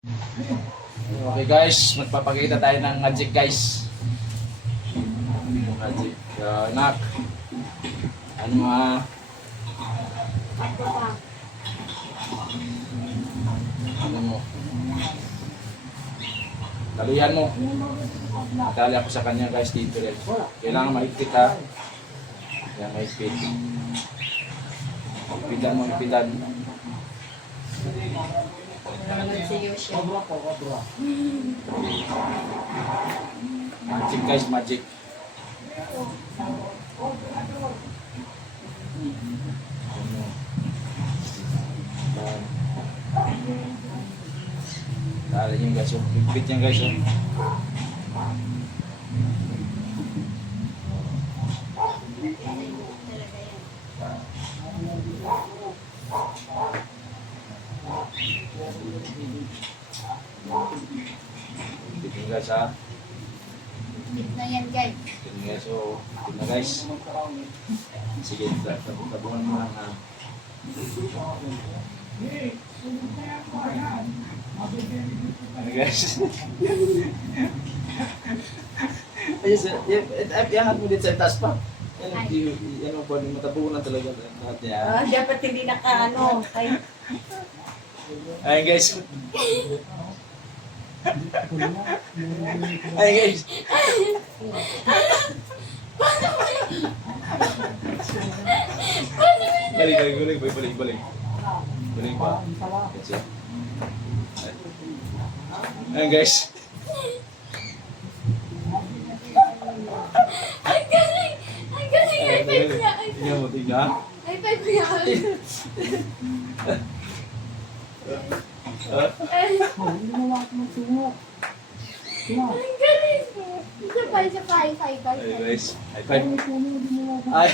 Okay guys, magpapakita tayo ng magic guys. Magic. Nak. Ano ano mo? Taluyan mo. Natali ako sa kanya guys dito rin. Kailangan maigpit ha. Kaya maigpit. Ipitan mo, ipitan. Magic guys, magic. Dali nyo guys, bigpit nyo guys. Bigpit nyo guys ha. Bigpit na yan guys. Bigpit nyo guys, so bigpit na guys. Sige, tabungan mo lang ha. Ano guys? Ayos, iangat mo dito sa taas pa. Yan mo po, matabunan na talaga lahat niya. Dapat hindi naka-ano. Ayun guys. Ayun guys. Balik. Balik pa. That's it. Ayun guys. Ang galing! Ang galing! High five niya! Tingnan mo, tingnan. High five niya! Ang galing! Isa pa, high five. Ayun guys. High five. Ay.